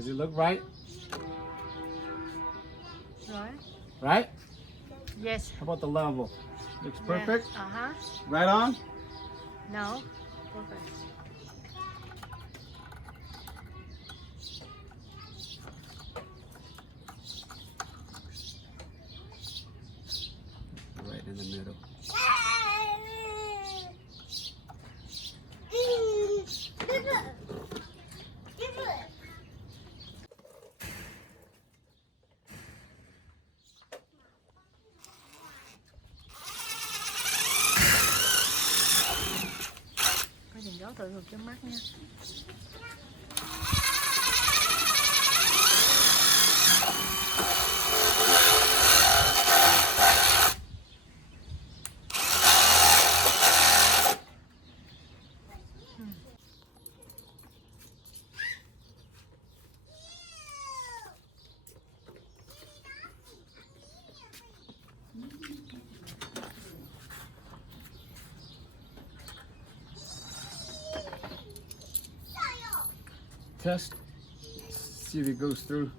Does it look right? Right. Right? Yes. How about the level? Looks perfect? Yeah. Uh-huh. Right on? No. Perfect. Right in the middle. Có nhìn gió tự ngược cho mắt nha. Test. See if it goes through.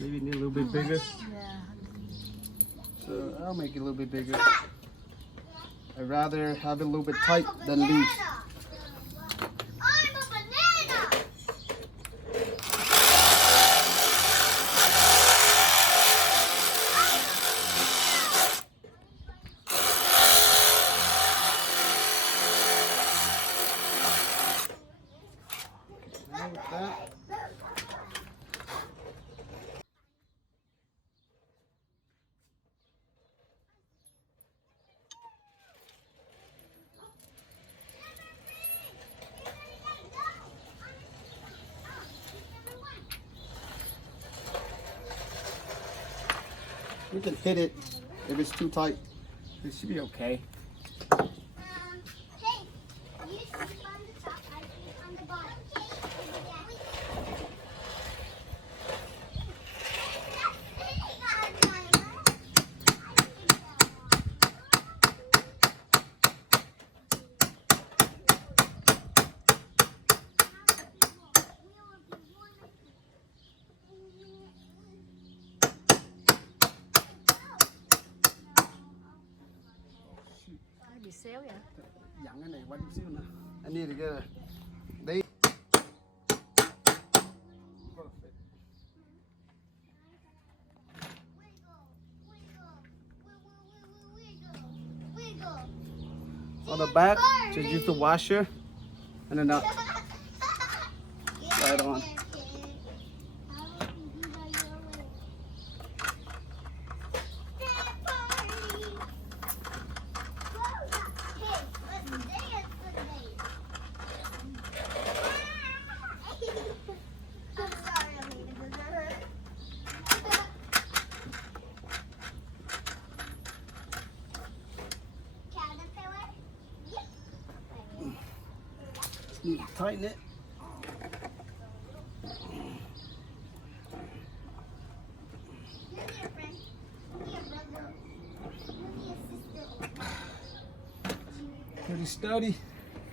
Maybe need a little bit bigger. Yeah. So I'll make it a little bit bigger. I'd rather have it a little bit tight than loose. I'm a banana. Like that. You can hit it if it's too tight. It should be okay. Hey, you sleep on the top, I sleep on the bottom. Nó bị xéo vậy. Dặn cái này qua chút xíu nữa. I need to get a... They... On the back, just use the washer and then right on. Need to tighten it.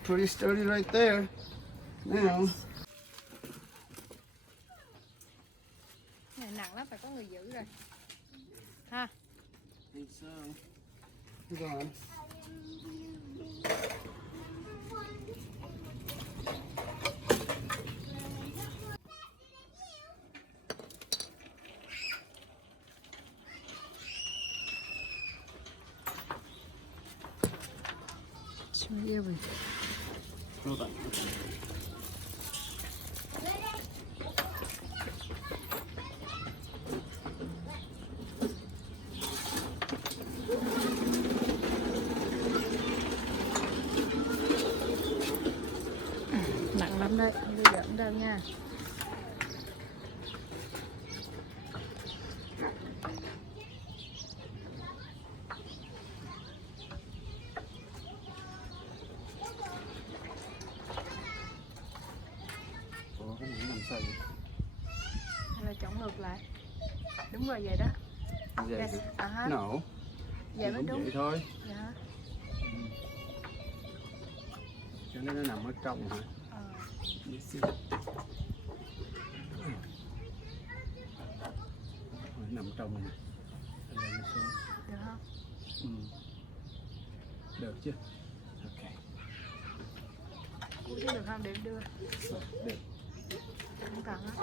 Pretty sturdy right there. Now, Này nặng lắm, phải có người giữ rồi. Ha. think so. Hold on. Yêu rồi. Hold on. Nặng lắm đấy, không dẫn đâu nha. Cái này làm sao vậy? Hay là chọn ngược lại. Đúng rồi vậy đó. Vậy Yes. được. Uh-huh. No. Vậy mới Cũng đúng. vậy thôi. Dạ. Cho nên nó nằm ở trong hả? Ờ. Nằm trong này. Lên xuống. Được không? Ừ. Được chứ? Ok. Ủa chứ được không? Để em đưa. Được. Không cần á.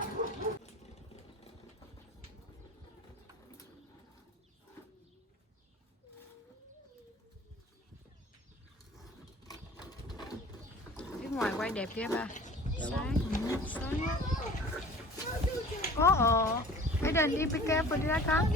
Phía ngoài quay đẹp kia ba. Sáng, sáng quá. Aiden, be careful, did I come?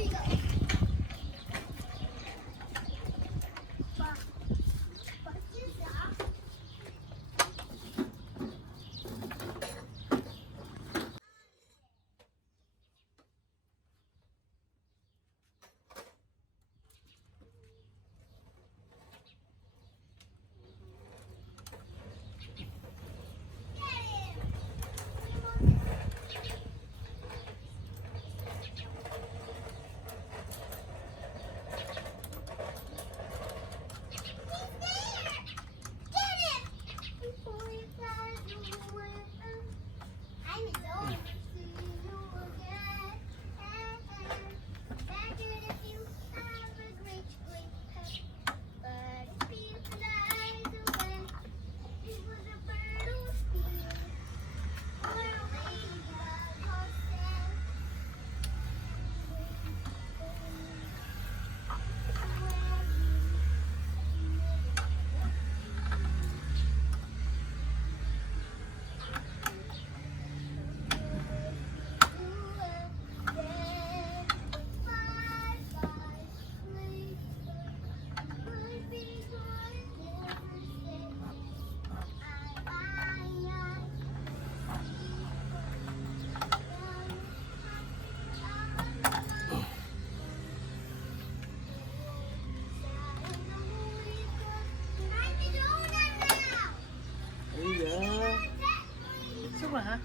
Xúc rồi hả?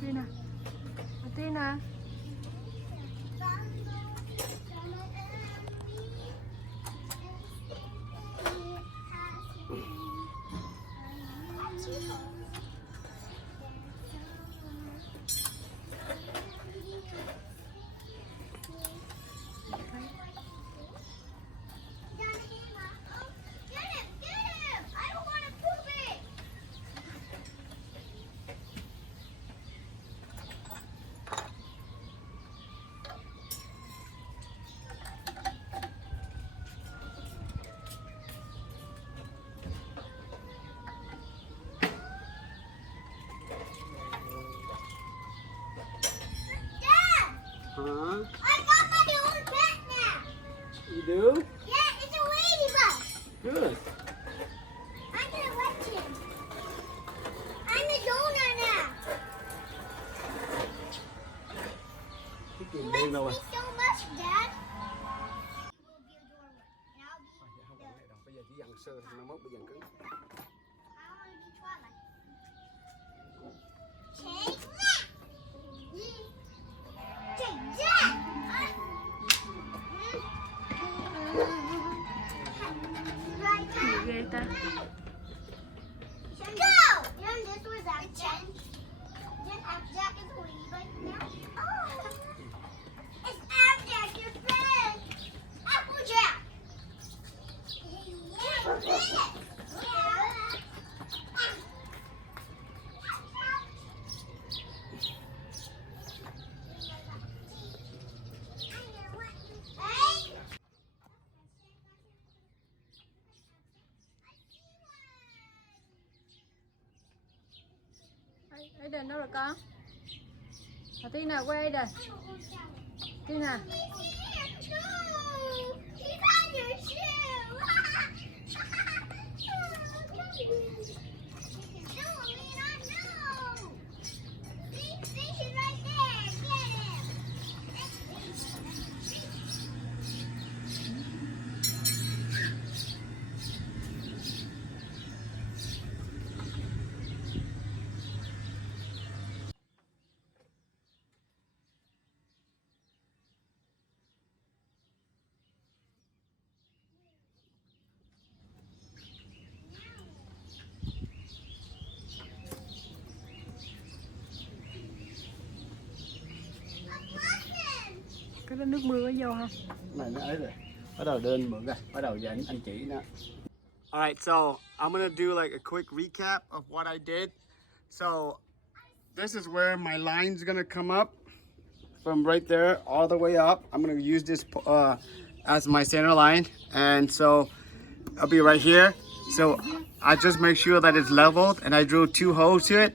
Tina, Tina. Huh? I got my own pet now. You do? Yeah, it's a ladybug. Good. I'm gonna watch him. I'm the donor now. Cái He chuyện likes đen đâu me à? so much, Dad. You will be a doorway, and I'll be Không còn này đâu. Bây giờ chỉ dặn sơ thôi, nó mốt bây giờ cứng. I want to be Twilight. Take that. Take that. Right Gì ghê ta? Go! You know this was action. Then Jack is leaving now. Oh, it's Jack, your friend. Applejack. Hey! Aiden đâu rồi con? Tina, quay Aiden. Tina. He's here too. He's on your shoe. No, Lena, no. See, he's right there. Get him. Có nước mưa có vô không? Này nó ấy rồi. Bắt đầu đơn mượn rồi. Bắt đầu giờ anh chỉ nữa. Alright, so I'm gonna do like a quick recap of what I did. So this is where my line's gonna come up from right there all the way up. I'm gonna use this as my center line, and so I'll be right here. So I just make sure that it's leveled, and I drew 2 holes to it.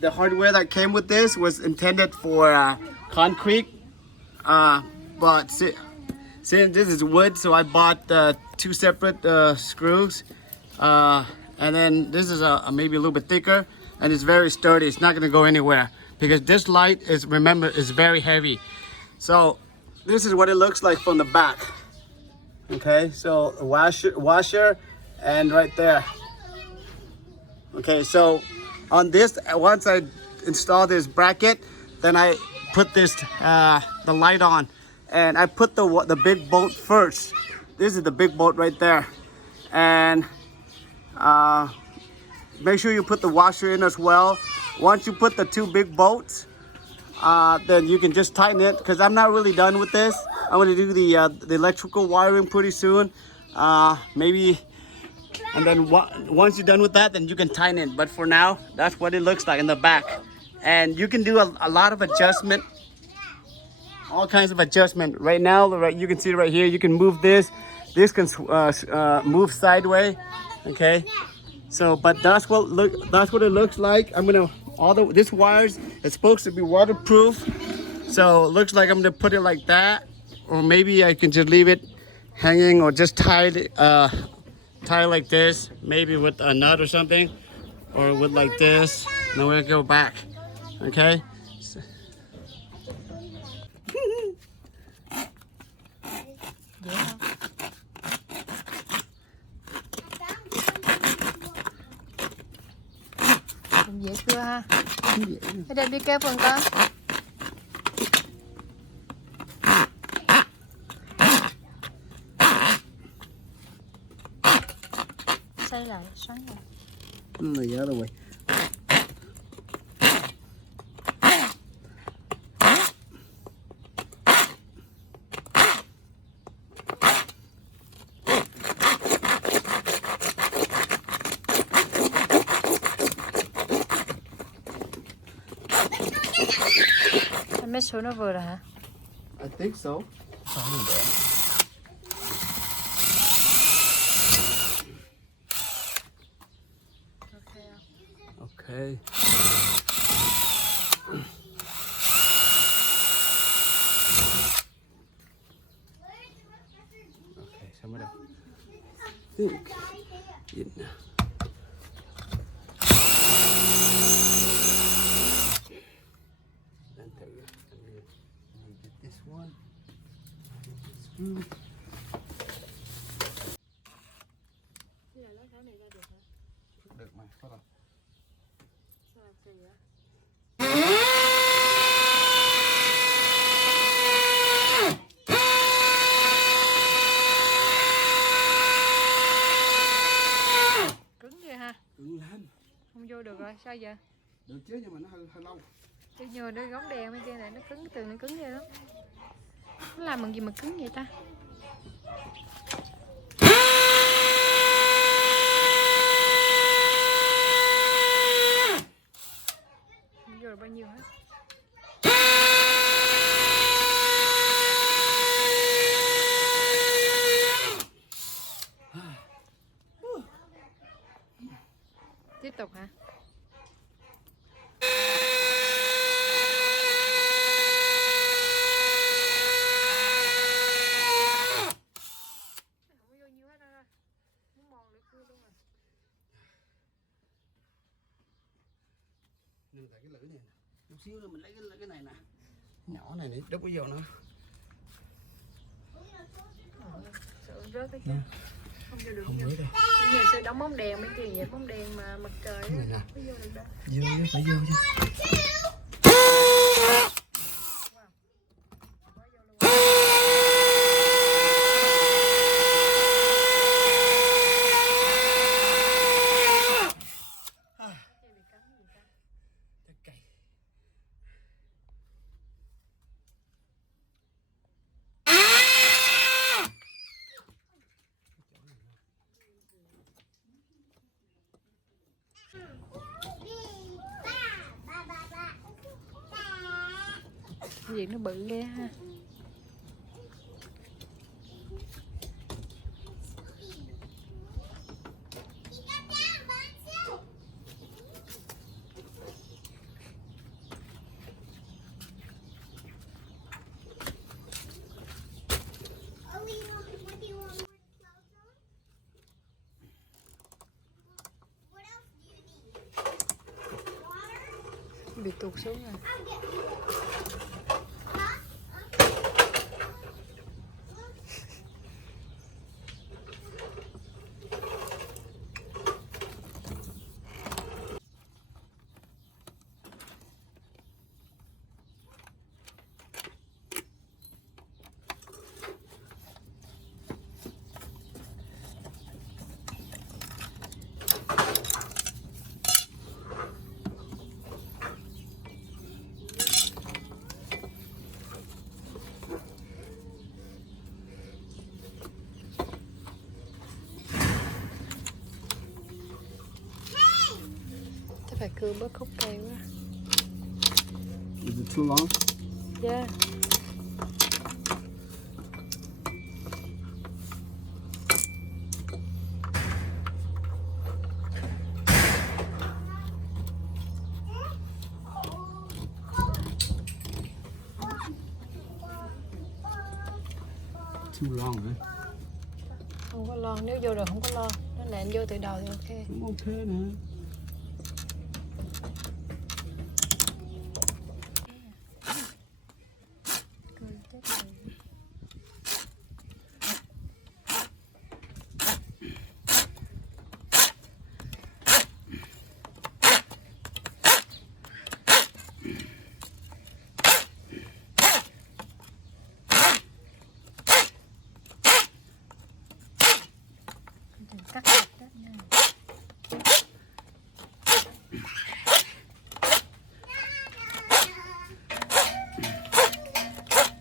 The hardware that came with this was intended for concrete, but since this is wood, so I bought 2 separate screws, and then this is maybe a little bit thicker, and it's very sturdy. It's not gonna go anywhere because this light is, remember, is very heavy. So this is what it looks like from the back. Okay, so washer, and right there. Okay, so on this, once I install this bracket, then I put this the light on, and I put the big bolt first. This is the big bolt right there, and make sure you put the washer in as well. Once you put the 2 big bolts, then you can just tighten it, because I'm not really done with this. I'm going to do the electrical wiring pretty soon, maybe, and then once you're done with that, then you can tighten it. But for now, that's what it looks like in the back, and you can do a lot of adjustment, all kinds of adjustment. Right now, you can see right here, you can move this can move sideways. Okay, so but that's what it looks like. I'm gonna this wires, it's supposed to be waterproof, so it looks like I'm gonna put it like that, or maybe I can just leave it hanging, or just tie like this, maybe with a nut or something, or with like this, and then we'll go back. Okay. Dễ chưa ha? Ở đây be careful con. Xoay lại, xoắn lại. Này giá rồi. Mấy số nó vừa rồi hả? I think so. Okay. Okay, some of that. Think. Yeah. This one. Screw. Được mà, có rồi. Cứng ghê ha. Cứng lắm. Không vô được rồi, sao giờ? Được chứ, nhưng mà nó hơi lâu. Tôi nhờ nó góng đèn bên kia này, nó cứng, tường nó cứng ghê lắm. Nó làm bằng gì mà cứng vậy ta? Không vô được bao nhiêu hết. Tiếp tục hả? Nâng tại cái lưỡi này nè, chút xíu nữa mình lấy cái này nè, nhỏ này để đúc cái vô nữa. Sợ rớt cái kia. Không vô được. Không vô đâu. Bây giờ sẽ đóng bóng đèn mấy kia vậy, bóng đèn mà mặt trời á, không vô được đâu. Vô chứ, phải vô chứ. Việc nó bự ghê ha. Bị tụt xuống rồi. Chắc phải cưa bớt khúc cây quá. Is it too long? Yeah. Too long, eh? Không có lo, nếu vô rồi không có lo. Nó nện vô từ đầu thì ok. Cũng ok nè. Cắt gạch đó nha.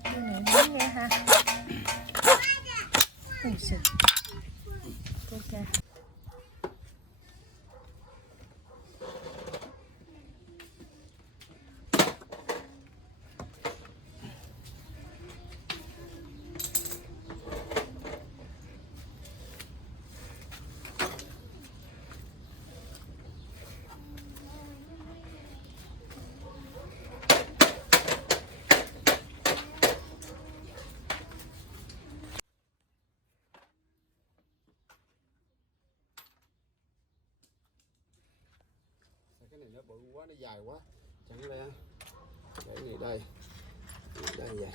Cái này nướng nghe ha. Ôi xịt. Cô cha. Cái này nó bự quá, nó dài quá. Chẳng lẽ cái này đây. Đây vậy.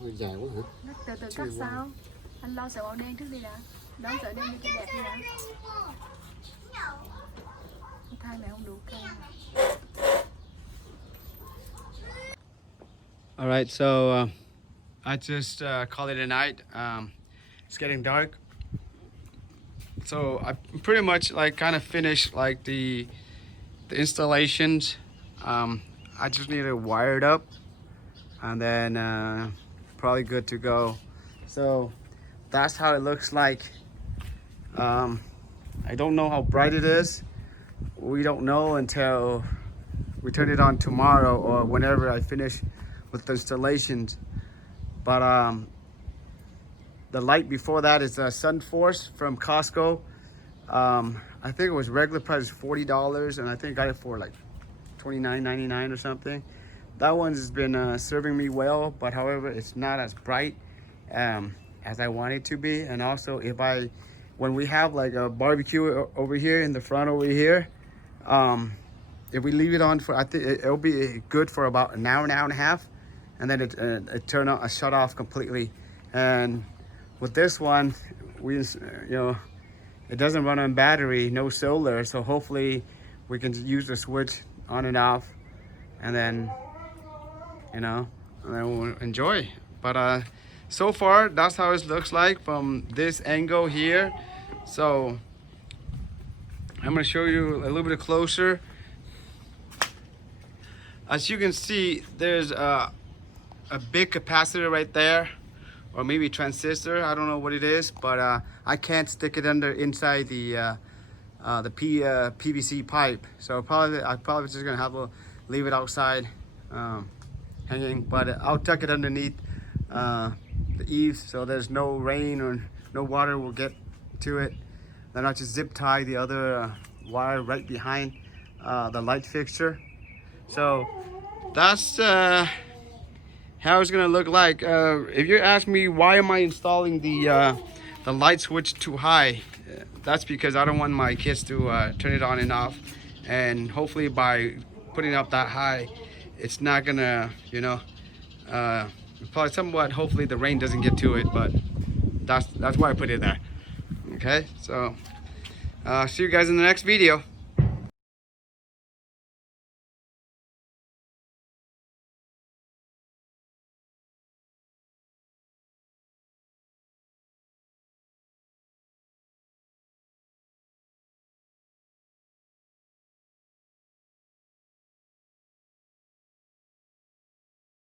Hơi dài quá hả? Nó từ từ cắt sao? Anh lo sợi màu đen trước đi đã. Đón sợi đen cho đẹp đi đã. Cái thang này không đủ cây. Alright, so I just call it a night. It's getting dark. So I pretty much like kind of finished like the installations. I just need to wire it up and then probably good to go. So that's how it looks like. I don't know how bright it is. We don't know until we turn it on tomorrow or whenever I finish with the installations. But the light before that is a Sun Force from Costco. I think it was regular price $40 and I think I got it for like $29.99 or something. That one's been serving me well, but however it's not as bright as I want it to be. And also when we have like a barbecue over here in the front over here, if we leave it on for, I think it'll be good for about an hour and a half, and then it turn on, shut off completely. And with this one, it doesn't run on battery, no solar, so hopefully we can use the switch on and off, and then and then we'll enjoy. But so far that's how it looks like from this angle here. So I'm going to show you a little bit closer. As you can see, there's a big capacitor right there, or maybe transistor, I don't know what it is, but I can't stick it inside the PVC pipe. So I probably just gonna leave it outside hanging, but I'll tuck it underneath the eaves so there's no rain or no water will get to it. Then I'll just zip tie the other wire right behind the light fixture. So that's how it's gonna look like. If you ask me why am I installing the light switch too high, that's because I don't want my kids to turn it on and off, and hopefully by putting it up that high, it's not gonna, you know, probably somewhat, hopefully the rain doesn't get to it, but that's why I put it there. Okay, so see you guys in the next video.